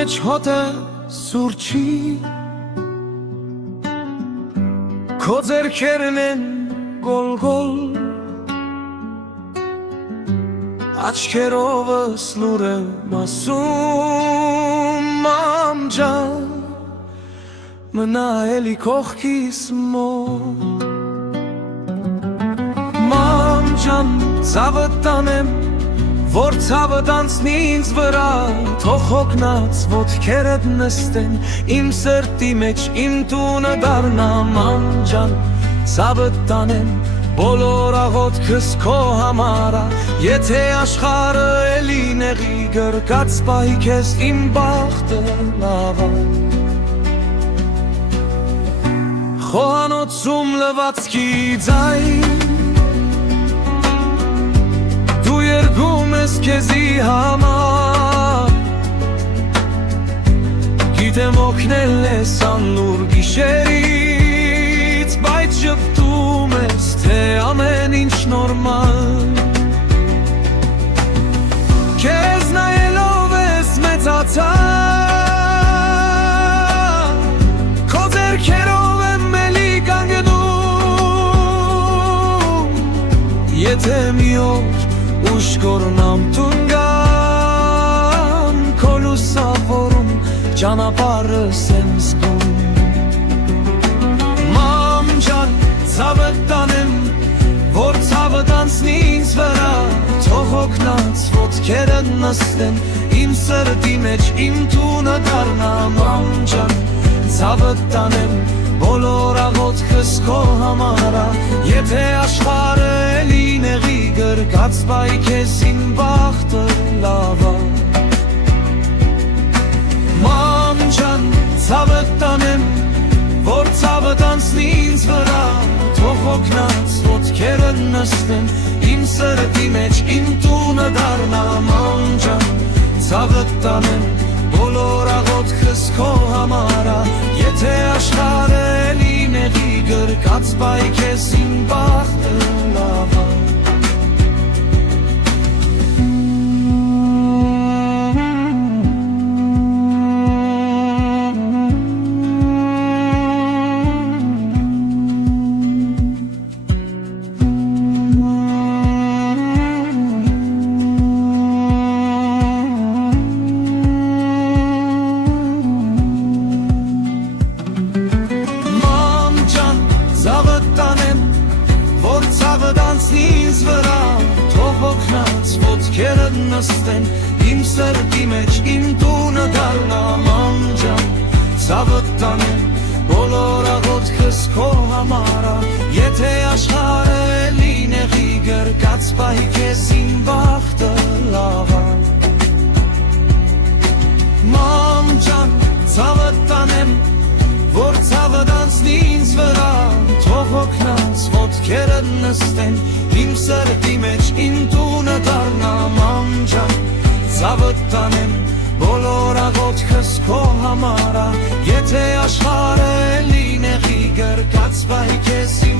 մեջ հոտը սուրճի Քո ձեռքերն են գոլ-գոլ Աչքերովս լուր եմ ասում Մամ ջան Մնա էլի կողքիս մոտ Մամ ջան Ցավը տանեմ Որ ցավը տանցնի ինձ վրա Թող հոգնած ոտքերդ նստեն Իմ սրտի մեջ իմ տունը դառնա Ման ջան Ցավը տանեմ Բոլոր աղոթքս քո համարա Եթե աշխարհը էլի նեղի գրկած պահի քեզ իմ բախտը լավա Խոհանոցում լվացքի ձայն Երգում ես քեզի համար Գիտեմ օգնել ես աննուր գիշերից Բայց շփթում ես թե ամեն ինչ նորմալ Քեզ նայելով ես մեծացա Քո ձեռքերով եմ էլի կանգնում Եթե մի օր Ուշքորնամ տունգամ Քո լուսավորում ճանապարհս եմ զգում Մամ ջան ցավը տանեմ Որ ցավը տանցնի ինձ վրա Թող հոգնած ոտքերը նստեն Իմ սրտի մեջ իմ տունը դառնա Մամ ջան ցավը տանեմ Բոլոր աղոթքս քո համարա Եթե աշխարհը էլի նեղի գրկած պահի քեզ իմ բախտը լավա Մամ ջան ցավը տանեմ Որ ցավը տանցնի ինձ վրա Թող հոգնած ոտքերը նստեն Իմ սրտի մեջ իմ տունը դառնա Մամ ջան ցավը տանեմ Բոլոր աղոթքս քո համարա Եթե աշխարհը էլի նեղի գրկած պահի քեզ իմ բախտը լավա Ոտքերդ նստեն Իմ սրտի մեջ իմ տունը դառնա Մամ ջան Ցավը տանեմ Բոլոր աղոթքս քո համարա Եթե աշխարհը էլի նեղի գրկած պահի քեզ իմ բախտը լավա Մամ ջան Ցավը տանեմ Որ ցավը տանցնի ինձ վրա Թող հոգնած ոտքերդ նստեն Իմ սրտի մեջ իմ տունը դառնա Մամ ջան Ցավը տանեմ Բոլոր աղոթքս քո համարա Եթե աշխարհը էլի նեղի գրկած պահի քեզ իմ